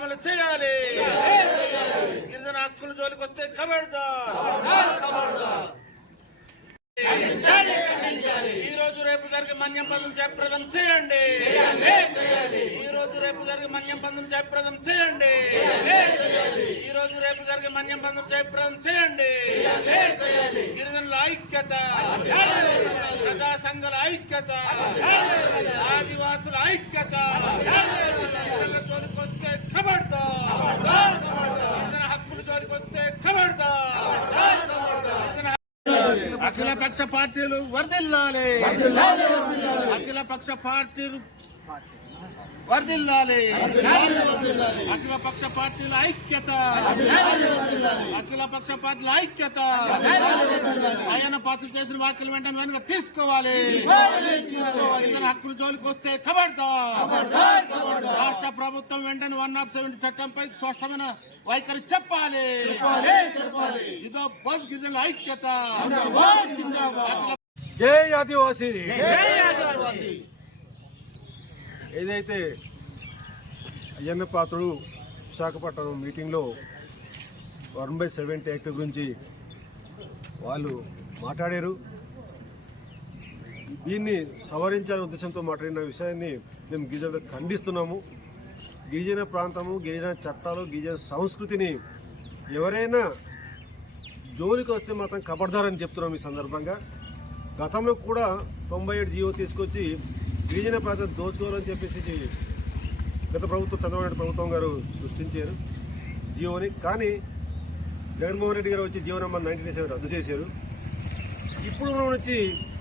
అమలు చేయాలి. గిరిజన హక్కుల జోలికి వస్తే కబడదా ఈ రోజు రేపు జరిగి మన్యం పదం జయప్రదం చేయండి. ఈ రోజు రేపు జరిగి మన్యం పనులు జయప్రదం చేయండి. ఈ రోజు రేపు జరిగి మన్యం పనులు జయప్రదం చేయండి. గిరిజనుల ఐక్యత ప్రజా సంఘాల ఐక్యత ఆదివాసుల ఐక్యత అఖిల పక్ష పార్టీలు వర్దిల్లాలి అఖిల పక్ష పార్టీలు వర్దిల్లాలి అఖిల పక్ష పార్టీల ఐక్యత. అఖిల పక్ష పార్టీల ఐక్యత. ఆయన పాత్రలు చేసిన వ్యాఖ్యలు వెంటనే వెనుక తీసుకోవాలి. ఇతర హక్కుల జోలికి వస్తే రాష్ట్ర ప్రభుత్వం వెంటనే వన్ ఆఫ్ సెవెంటీ చట్టంపై స్పష్టమైన వైఖరి చెప్పాలి. ఇదో బౌద్ధ గిరిజనుల ఐక్యత. జై ఆదివాసి. ఏదైతే అయ్యన్న పాత్రుడు విశాఖపట్నం మీటింగ్లో వన్ బై సెవెంటీ యాక్ట్ గురించి వాళ్ళు మాట్లాడారు. దీన్ని సవరించాలనే ఉద్దేశంతో మాట్లాడిన విషయాన్ని మేము గిరిజనులు ఖండిస్తున్నాము. గిరిజన ప్రాంతము గిరిజన చట్టాలు గిరిజన సంస్కృతిని ఎవరైనా జోలికి వస్తే మాత్రం కబడ్దారని చెప్తున్నాం ఈ సందర్భంగా. గతంలో కూడా తొంభై ఏడు జీవో తీసుకొచ్చి గిరిజన ప్రాంతం దోచుకోవాలని చెప్పేసి గత ప్రభుత్వం చంద్రబాబు నాయుడు ప్రభుత్వం గారు సృష్టించారు జియోని కానీ జగన్మోహన్ రెడ్డి గారు వచ్చి జియో నెంబర్ నైన్టీన్ సెవెన్ రద్దు చేశారు. ఇప్పుడు మనం వచ్చి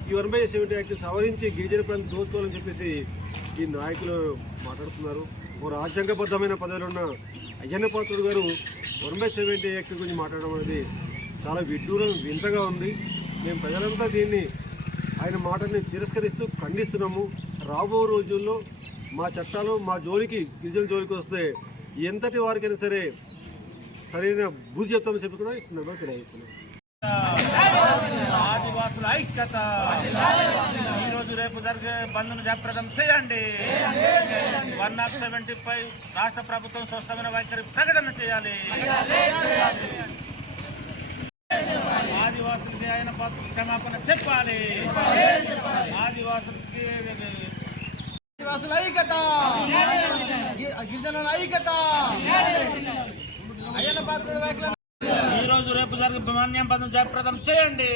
ఈ వన్ బై సెవెంటీ యాక్ట్ సవరించి గిరిజన ప్రాంతం దోచుకోవాలని చెప్పేసి ఈ నాయకులు మాట్లాడుతున్నారు. ఓ రాజ్యాంగబద్ధమైన పదవిలో ఉన్న అయ్యన్న పాత్రుడు గారు వన్ బై సెవెంటీ యాక్ట్ గురించి మాట్లాడడం అనేది చాలా విడ్డూరం వింతగా ఉంది. మేము ప్రజలంతా దీన్ని ఆయన మాటల్ని తిరస్కరిస్తూ ఖండిస్తున్నాము. రాబో రోజుల్లో మా చట్టాలు మా జోలికి గిరిజన జోలికి వస్తే ఎంతటి వారికైనా సరే సరైన బుద్ధి చెప్తామని చెప్పి కూడా ఈ సందర్భంగా తెలియజేస్తున్నాం. ఆదివాసుల ఐక్యత. ఈ రోజు రేపు జరిగే బంద్ను జయప్రదం చేయండి. వన్ నాట్ సెవెంటీ ఫైవ్ రాష్ట్ర ప్రభుత్వం స్పష్టమైన వైఖరి ప్రకటన చేయాలి. ఆదివాసులకి ఆయన పాత్ర క్షమాపణ చెప్పాలి. ఆదివాసులకి ఆదివాసుల ఐక్యత. గిరిజనుల ఐక్యత. ఈ రోజు రేపు జరిగే మన్యం పదం జయప్రదం చేయండి.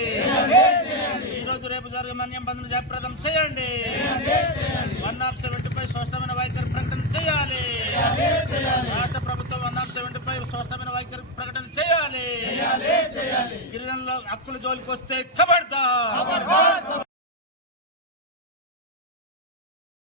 ఈ రోజు రేపు జరిగే మన్యం పదం జయప్రదం చేయండి. వన్ ఆఫ్ సెవెంటీ ఫైవ్ స్పష్టమైన వైఖరి ప్రకటన చేయాలి. రాష్ట్ర ప్రభుత్వం వన్ ఆఫ్ సెవెంటీ ఫైవ్ స్పష్టమైన వైఖరి ప్రకటన చేయాలి. గిరిజనుల హక్కుల జోలికి వస్తే కబడతా